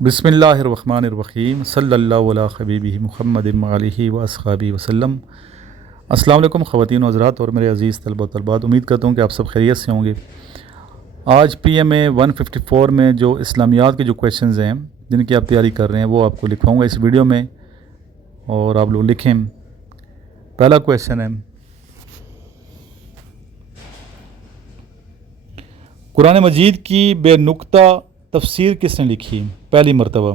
بسم اللہ الرحمن الرحیم صلی اللہ علیہ حبیبہ محمد علیہ و اصحابہ وسلم۔ السلام علیکم خواتین و حضرات اور میرے عزیز طلبہ و طالبات، امید کرتا ہوں کہ آپ سب خیریت سے ہوں گے۔ آج پی ایم اے 154 میں جو اسلامیات کے جو کویشچنز ہیں جن کی آپ تیاری کر رہے ہیں وہ آپ کو لکھواؤں گا اس ویڈیو میں، اور آپ لوگ لکھیں۔ پہلا کویشچن ہے، قرآن مجید کی بے نقطہ تفسیر کس نے لکھی پہلی مرتبہ،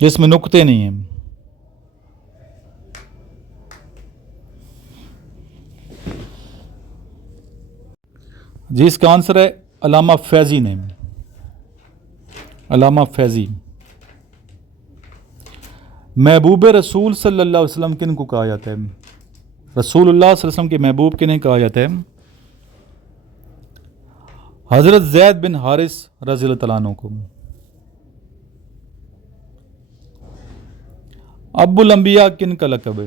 جس میں نقطے نہیں ہیں؟ جی اس کا آنسر ہے علامہ فیضی نے، علامہ فیضی۔ محبوب رسول صلی اللہ علیہ وسلم کن کو کہا جاتا ہے؟ رسول اللہ صلی اللہ علیہ وسلم کے محبوب کنہیں کہا جاتا ہے؟ حضرت زید بن حارث رضی اللہ تعالیٰ عنہ کو۔ ابو الانبیاء کن کا لقب ہے؟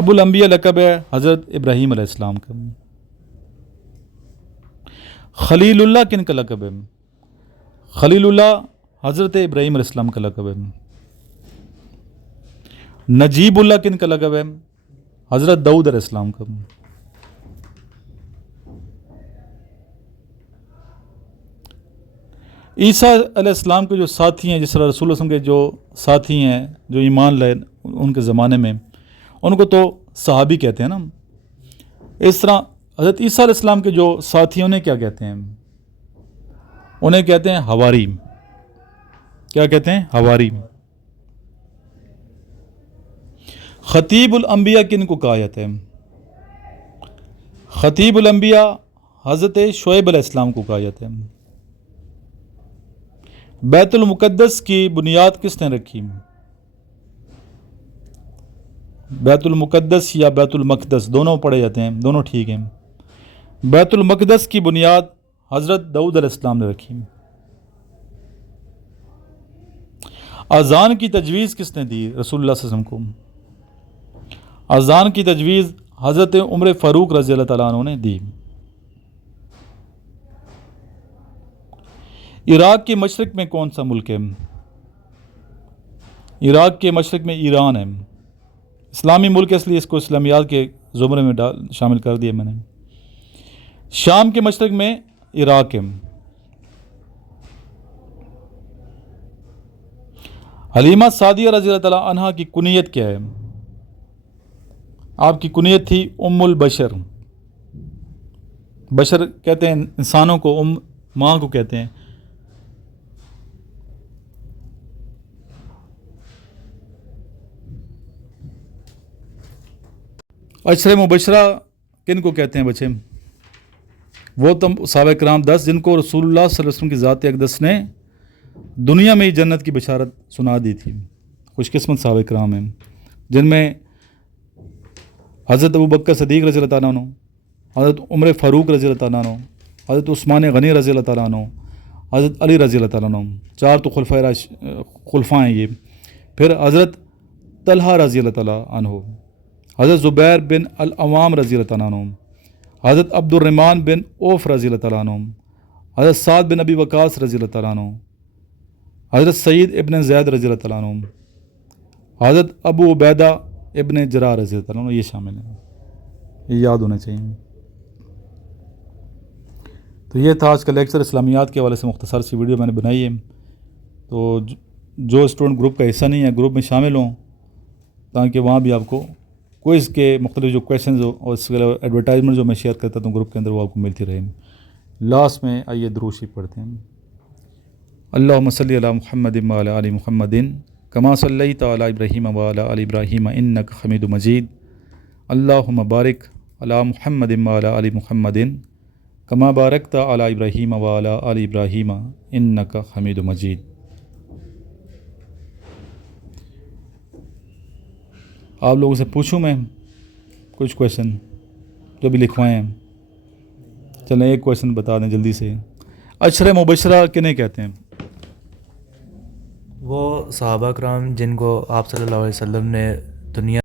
ابو الانبیاء لقب ہے حضرت ابراہیم علیہ السلام کا۔ خلیل اللہ کن کا لقب ہے؟ خلیل اللہ حضرت ابراہیم علیہ السلام کا لقب ہے۔ نجیب اللہ کن کا لقب ہے؟ حضرت داؤد علیہ السلام کا۔ عیسیٰ علیہ السلام کے جو ساتھی ہیں، جس طرح رسول اللہ علیہ وسلم کے جو ساتھی ہیں جو ایمان لائے ان کے زمانے میں، ان کو تو صحابی کہتے ہیں نا، اس طرح حضرت عیسیٰ علیہ السلام کے جو ساتھی ہیں انہیں کیا کہتے ہیں؟ انہیں کہتے ہیں حواری۔ کیا کہتے ہیں؟ حواری۔ خطیب الانبیاء کن کو کہا جاتا ہے؟ خطیب الانبیاء حضرت شعیب علیہ السلام کو کہا جاتا ہے۔ بیت المقدس کی بنیاد کس نے رکھی؟ بیت المقدس یا بیت المقدس دونوں پڑھے جاتے ہیں، دونوں ٹھیک ہیں۔ بیت المقدس کی بنیاد حضرت داؤد علیہ السلام نے رکھی۔ اذان کی تجویز کس نے دی رسول اللہ صلی اللہ علیہ وسلم کو؟ اذان کی تجویز حضرت عمر فاروق رضی اللہ تعالیٰ عنہ نے دی۔ عراق کے مشرق میں کون سا ملک ہے؟ عراق کے مشرق میں ایران ہے۔ اسلامی ملک ہے اس لیے اس کو اسلامیات کے زمرے میں شامل کر دیا میں نے۔ شام کے مشرق میں عراق ہے۔ حلیمہ سعدیہ رضی اللہ تعالیٰ عنہا کی کنیت کیا ہے؟ آپ کی کنیت تھی ام البشر۔ بشر کہتے ہیں انسانوں کو، ماں کو کہتے ہیں۔ عشر مبشرہ کن کو کہتے ہیں بچے؟ وہ تم صحابہ کرام 10 جن کو رسول اللہ صلی اللہ علیہ وسلم کی ذات اقدس نے دنیا میں ہی جنت کی بشارت سنا دی تھی۔ خوش قسمت صحابہ کرام ہیں، جن میں حضرت ابوبکر صدیق رضی اللہ تعالیٰ عنہ، حضرت عمر فاروق رضی اللہ تعالیٰ عنہ، حضرت عثمان غنی رضی اللہ تعالیٰ عنہ، حضرت علی رضی اللہ تعالیٰ عنہ، 4 تو خلفاء ہیں یہ۔ پھر حضرت طلحہ رضی اللہ تعالیٰ عنہ، حضرت زبیر بن العوام رضی اللہ تعالیٰ عنہ، حضرت عبد الرحمن بن عوف رضی اللہ تعالیٰ عنہ، حضرت سعد بن ابی وقاص رضی اللہ تعالیٰ عنہ، حضرت سعید ابن زید رضی اللہ تعالیٰ عنہ، حضرت ابو عبیدہ ابن جراح رضی اللہ تعالیٰ عنہ، یہ شامل ہیں، یہ یاد ہونا چاہیے۔ تو یہ تھا آج کا لیکچر، اسلامیات کے حوالے سے مختصر سی ویڈیو میں نے بنائی ہے۔ تو جو اسٹوڈنٹ گروپ کا حصہ نہیں ہے گروپ میں شامل ہوں، تاکہ وہاں بھی آپ کو کوئز کے مختلف جو کویشچنز اور اس کے علاوہ ایڈورٹائزمنٹ جو میں شیئر کرتا ہوں گروپ کے اندر وہ آپ کو ملتی رہے۔ لاسٹ میں آئیے درود شریف پڑھتے ہیں۔ اللہم صلی علی محمد وعلی آل محمد کما صلیت علی ابراہیم وعلی آل ابراہیم انک حمید مجید۔ اللہم بارک علی محمد وعلی آل محمد کما بارکت علی ابراہیم وعلی آل ابراہیم انک حمید مجید۔ آپ لوگوں سے پوچھوں میں کچھ کویشچن جو بھی لکھوائے ہیں؟ چلیں ایک کویشچن بتا دیں جلدی سے۔ عشر مبشرہ کنہیں کہتے ہیں؟ وہ صحابہ کرام جن کو آپ صلی اللہ علیہ وسلم نے دنیا